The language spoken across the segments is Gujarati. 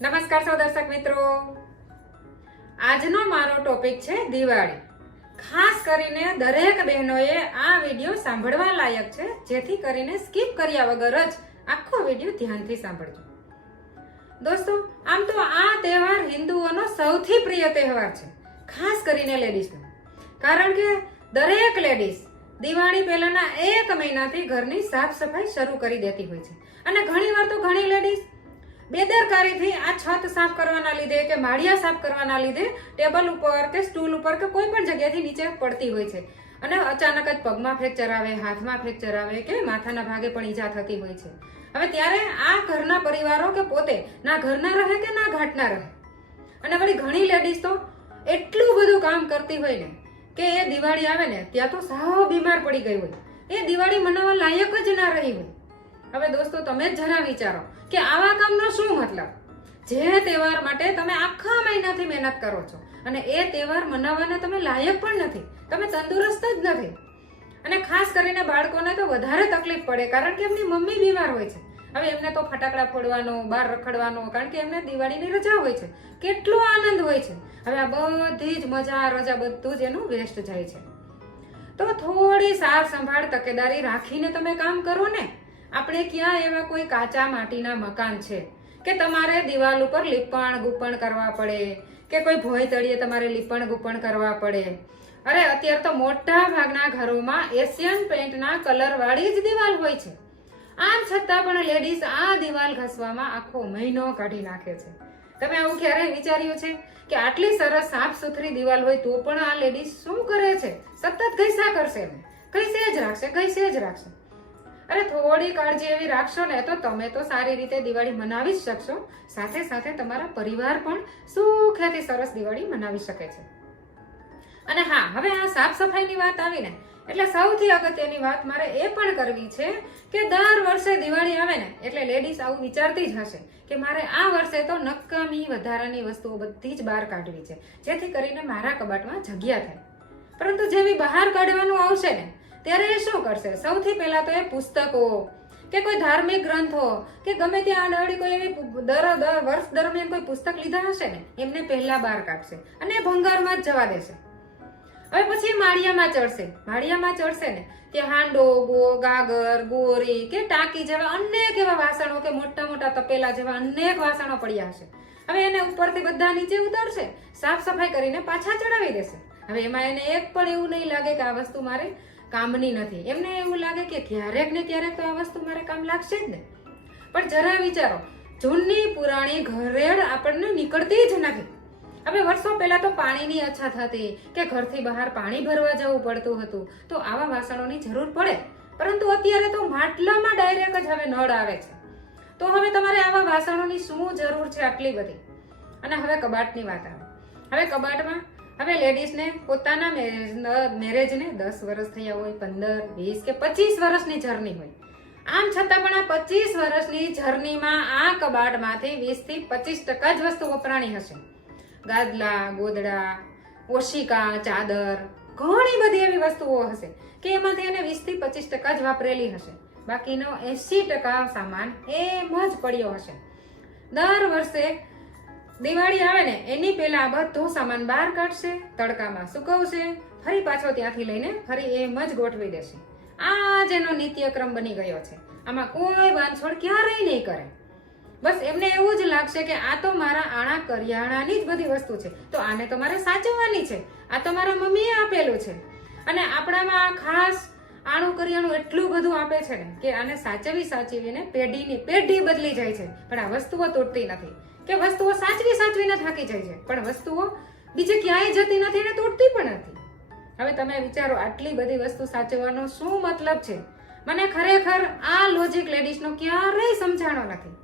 નમસ્કાર સૌ દર્શક મિત્રો, આજનો મારો ટોપિક છે દિવાળી. ખાસ કરીને દરેક બહેનોએ આ વિડીયો સાંભળવા લાયક છે, જેથી કરીને સ્કીપ કર્યા વગર જ આખો વિડીયો ધ્યાનથી સાંભળજો. દોસ્તો, આમ તો આ તહેવાર હિન્દુઓનો સૌથી પ્રિય તહેવાર છે, ખાસ કરીને લેડીઝનો. કારણ કે દરેક લેડીઝ દિવાળી પહેલાના 1 મહિનાથી ઘરની સાફ સફાઈ શરૂ કરી દેતી હોય છે. અને ઘણીવાર તો ઘણી લેડીઝ બેદરકારીથી આ છત સાફ કરવાના લીધે કે માળિયા સાફ કરવાના લીધે ટેબલ ઉપર કે સ્ટૂલ ઉપર કે કોઈ પણ જગ્યાથી નીચે પડતી હોય છે અને અચાનક જ પગમાં ફ્રેક્ચર આવે, હાથમાં ફ્રેક્ચર આવે કે માથાના ભાગે પણ ઈજા થતી હોય છે. હવે ત્યારે આ ઘરના પરિવારો કે પોતે ના ઘરના રહે કે ના ઘાટના રહે. અને વળી ઘણી લેડીઝ તો એટલું બધું કામ કરતી હોય ને કે એ દિવાળી આવે ને ત્યાં તો સાવ બીમાર પડી ગઈ હોય, એ દિવાળી મનાવવા લાયક જ ના રહી હોય. હવે દોસ્તો, તમે જ જરા વિચારો કે આવા કામનો શું મતલબ? જે તહેવાર માટે તમે આખા મહિનાથી મહેનત કરો છો અને એ તહેવાર મનાવવાના તમે લાયક પણ નથી, તમે તંદુરસ્ત જ નથી. અને ખાસ કરીને બાળકોને તો વધારે તકલીફ પડે, કારણ કે એમની મમ્મી બીમાર હોય છે. હવે એમને તો ફટાકડા ફોડવાનો, બહાર રખડવાનો, કારણ કે એમને દિવાળીની રજા હોય છે, કેટલો આનંદ હોય છે. હવે આ બધી જ મજા, રજા બધું જ એનું વેસ્ટ જાય છે. તો થોડી સાર સંભાળ, તકેદારી રાખીને તમે કામ કરો ને. આપણે ક્યાં એવા કોઈ કાચા માટીના મકાન છે કે તમારે દિવાલ ઉપર લીપણ ગુપણ કરવા પડે કે કોઈ ભોંય તળિયે તમારે લીપણ ગુપણ કરવા પડે? અરે અત્યારે તો મોટા ભાગના ઘરોમાં એશિયન પેઇન્ટના કલર વાળી જ દિવાલ હોય છે. આમ છતાં પણ લેડીઝ આ દિવાલ ઘસવામાં આખો મહિનો કાઢી નાખે છે. તમે આવું ક્યારેય વિચાર્યું છે કે આટલી સરસ સાફ સુથરી દિવાલ હોય તો પણ આ લેડીઝ શું કરે છે? સતત ઘસ્યા કરશે, ઘસે જ રાખશે, ઘસે જ રાખશે. અરે થોડી કાળજી એવી રાખશો ને તો તમે તો સારી રીતે દિવાળી મનાવી જ શકશો, સાથે સાથે તમારા પરિવાર પણ સુખેથી સરસ દિવાળી મનાવી શકે છે. અને હા, હવે આ સાફ સફાઈની વાત આવી ને એટલે સૌથી અગત્યની વાત મારે એ પણ કરવી છે કે દર વર્ષે દિવાળી આવે ને એટલે લેડીઝ આવું વિચારતી જ હશે કે મારે આ વર્ષે તો નકામી વધારાની વસ્તુઓ બધી જ બહાર કાઢવી છે, જેથી કરીને મારા કબાટમાં જગ્યા થાય. પરંતુ જેવી બહાર કાઢવાનું આવશે ને ત્યારે એ શું કરશે? સૌથી પહેલા તો એ પુસ્તકો કે કોઈ ધાર્મિક ગ્રંથો કે ગમે ત્યાં આડાવડી કોઈ એવી વર્ષ દરમિયાન કોઈ પુસ્તક લીધા હશે ને એમને પહેલા બહાર કાઢશે અને ભંગારમાં જ જવા દેશે. હવે પછી માળિયામાં ચડશે ને ત્યાં હાંડો, ગાગર, ગોરી કે ટાંકી જેવા અનેક એવા વાસણો કે મોટા મોટા તપેલા જેવા અનેક વાસણો પડ્યા હશે. હવે એને ઉપરથી બધા નીચે ઉતારશે, સાફ સફાઈ કરીને પાછા ચડાવી દેશે. હવે એમાં એને એક પણ એવું નહીં લાગે કે આ વસ્તુ મારે કામની નથી. એમને એવું લાગે કે ક્યારેક ને ક્યારેક તો આ વસ્તુ મારે કામ લાગશે જ ને. પણ જરા વિચારો, જૂની પુરાણી ઘરેડ આપણને નીકળતી જ નથી. હવે વર્ષો પહેલા તો પાણીની અછત હતી કે ઘરથી બહાર પાણી ભરવા જવું પડતું હતું, તો આવા વાસણોની જરૂર પડે. પરંતુ અત્યારે તો માટલામાં ડાયરેક્ટ જ હવે નળ આવે છે. તો હવે તમારે આવા વાસણોની શું જરૂર છે આટલી બધી? અને હવે કબાટની વાત આવે. હવે કબાટમાં હવે લેડીઝને પોતાના મેરેજને 10 વર્ષ થયા હોય, 15, 20 કે 25 વર્ષની જર્ની હોય. આમ છતાં પણ આ 25 વર્ષની જર્નીમાં આ કબાટમાંથી 20 થી 25% જ વસ્તુ વપરાણી હશે. ગાદલા, ગોદડા, ઓશિકા, ચાદર, ઘણી બધી એવી વસ્તુઓ હશે કે એમાંથી એને 20 થી 25% જ વાપરેલી હશે. બાકીનો 80% સામાન એમ જ પડ્યો હશે. દર વર્ષે દિવાળી આવે ને એની પહેલા આ બધો સામાન બહાર કાઢશે, તડકામાં સુકવશે, ફરી પાછો ત્યાંથી લઈને ફરી એમ જ ગોઠવી દેશે. આ જ એનો નિત્યક્રમ બની ગયો છે. આમાં કોઈ બાંધછોડ ક્યારેય નહીં કરે. બસ એમને એવું જ લાગશે કે આ તો મારા આણા કરિયાણાની જ બધી વસ્તુ છે, તો આને તો મારે સાચવવાની છે, આ તો મારા મમ્મીએ આપેલું છે. અને આપણામાં ખાસ આણું કરિયાણું એટલું બધું આપે છે ને કે આને સાચવીને પેઢી બદલી જાય છે, પણ આ વસ્તુઓ તૂટતી નથી. કે વસ્તુઓ સાચવીને થાકી જાય છે, પણ વસ્તુઓ બીજે ક્યાંય જતી નથી અને તૂટતી પણ નથી. હવે તમે વિચારો, આટલી બધી વસ્તુ સાચવવાનો શું મતલબ છે? મને ખરેખર આ લોજિક લેડીઝનો ક્યારેય સમજાણો નથી.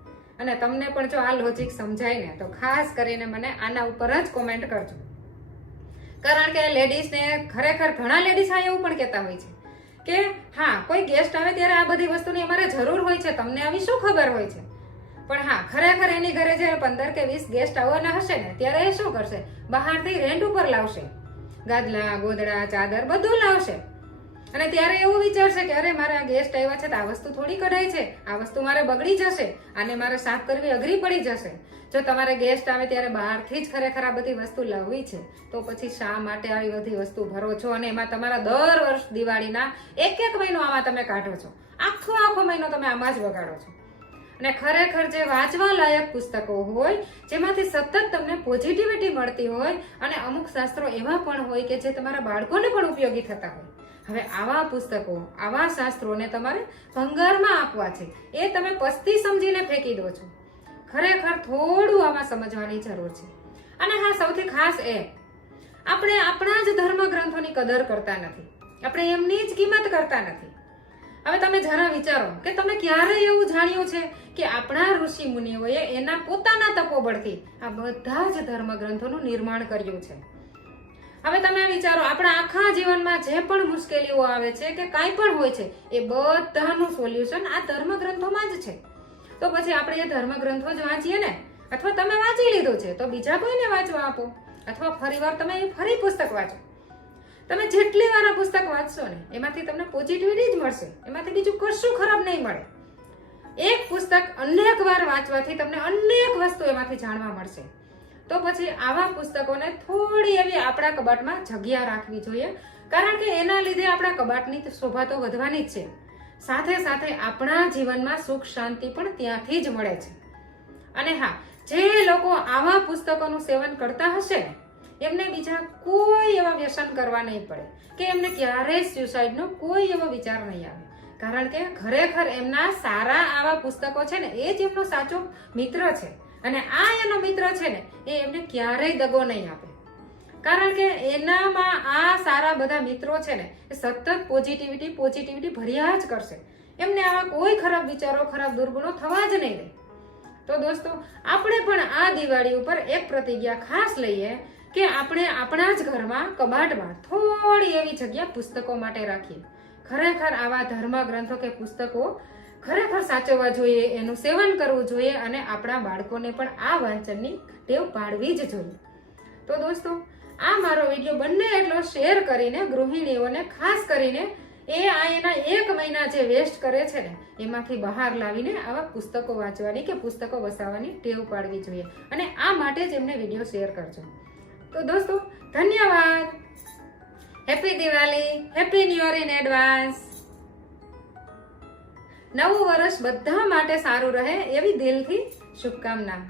અને તમને પણ જો આ લોજિક સમજાય ને તો ખાસ કરીને મને આના ઉપર જ કોમેન્ટ કરજો. કારણ કે લેડીઝને ખરેખર ઘણા લેડીઝ આ એવું પણ કહેતા હોય છે કે હા, કોઈ ગેસ્ટ આવે ત્યારે આ બધી વસ્તુની અમારે જરૂર હોય છે, તમને આવી શું ખબર હોય છે? પણ હા, ખરેખર એની ઘરે જયારે 15 કે 20 ગેસ્ટ આવવાના હશે ને ત્યારે એ શું કરશે? બહારથી રેન્ટ ઉપર લાવશે, ગાદલા, ગોદડા, ચાદર બધું લાવશે. અને ત્યારે એવું વિચારશે કે અરે મારે આ ગેસ્ટ આવ્યા છે તો આ વસ્તુ થોડી કઢાય છે, આ વસ્તુ મારે બગડી જશે, આને મારે સાફ કરવી અઘરી પડી જશે. જો તમારે ગેસ્ટ આવે ત્યારે બહારથી જ ખરેખર આ બધી વસ્તુ લાવવી છે તો પછી શા માટે આવી બધી વસ્તુ ભરો છો અને એમાં તમારા દર વર્ષ દિવાળીના એક મહિનો આમાં તમે કાઢો છો, આખો મહિનો તમે આમાં જ બગાડો છો. અને ખરેખર જે વાંચવા લાયક પુસ્તકો હોય જેમાંથી સતત તમને પોઝિટિવિટી મળતી હોય અને અમુક શાસ્ત્રો એવા પણ હોય કે જે તમારા બાળકોને પણ ઉપયોગી થતા હોય, હવે આવા પુસ્તકો આવા શાસ્ત્રોને તમારે ભંગારમાં આપવા છે એ તમે પસ્તી સમજીને ફેંકી દો છો. ખરેખર થોડું આમાં સમજવાની જરૂર છે. અને હા, સૌથી ખાસ એ આપણે આપણા જ ધર્મ ગ્રંથોની કદર કરતા નથી, આપણે એમની જ કિંમત કરતા નથી. હવે તમે જરા વિચારો કે તમે ક્યારે એવું જાણ્યું છે કે આપણા ઋષિ મુનિઓએ એના પોતાના તપોબળથી આ બધા જ ધર્મ ગ્રંથોનું નિર્માણ કર્યું છે. હવે તમે વિચારો, આપણા આખા જીવનમાં જે પણ મુશ્કેલીઓ આવે છે કે કાંઈ પણ હોય છે એ બધાનું સોલ્યુશન આ ધર્મ ગ્રંથોમાં જ છે. તો પછી આપણે એ ધર્મ ગ્રંથો જ વાંચીએ ને, અથવા તમે વાંચી લીધું છે તો બીજા કોઈને વાંચવા આપો, અથવા ફરીવાર તમે ફરી પુસ્તક વાંચો. તમે જેટલી વાર આ પુસ્તક વાંચશો ને એમાંથી તમને પોઝિટિવિટી જ મળશે, એમાંથી બીજું કશું ખરાબ નહીં મળે. એક પુસ્તક અનેક વાર વાંચવાથી તમને અનેક વસ્તુ એમાંથી જાણવા મળશે. તો પછી આવા પુસ્તકોને થોડી એવી આપણા કબાટમાં જગ્યા રાખવી જોઈએ, કારણ કે એના લીધે આપણા કબાટની શોભા તો વધવાની જ છે, સાથે સાથે આપણા જીવનમાં સુખ શાંતિ પણ ત્યાંથી જ મળે છે. અને હા, જે લોકો આવા પુસ્તકોનું સેવન કરતા હશે ને એમને બીજા કોઈ એવા વ્યસન કરવા નહીં પડે કે એમને ક્યારેય સ્યુસાઇડનો કોઈ એવો વિચાર નહીં આવે, કારણ કે ખરેખર એમના સારા આવા પુસ્તકો છે ને એ જ એમનો સાચો મિત્ર છે. અને આ એનો મિત્ર છે ને એ એમને ક્યારેય દગો નહીં આપે, કારણ કે એનામાં આ સારા બધા મિત્રો છે ને એ સતત પોઝિટિવિટી ભર્યા જ કરશે. એમને આવા કોઈ ખરાબ વિચારો, ખરાબ દુર્ગુણો થવા જ નહીં દે. તો દોસ્તો, આપણે પણ આ દિવાળી ઉપર એક પ્રતિજ્ઞા ખાસ લઈએ કે આપણે આપણા જ ઘરમાં કબાટમાં થોડી એવી જગ્યા પુસ્તકો માટે રાખીએ. ખરેખર આવા ધર્મ ગ્રંથો કે પુસ્તકો ખરેખર સાચવવા જોઈએ, એનું સેવન કરવું જોઈએ અને આપણા બાળકોને પણ આ વાંચનની ટેવ પાડવી જ જોઈએ. તો દોસ્તો, આ મારો વિડીયો બંને એટલો શેર કરીને ગૃહિણીઓને ખાસ કરીને એના એક મહિના જે વેસ્ટ કરે છે ને એમાંથી બહાર લાવીને આવા પુસ્તકો વાંચવાની કે પુસ્તકો વસાવવાની ટેવ પાડવી જોઈએ, અને આ માટે જ એમને વિડીયો શેર કરજો. તો દોસ્તો, ધન્યવાદ. Happy Diwali, happy new year in advance. નવું વર્ષ બધા માટે સારું રહે એવી દિલથી શુભકામના.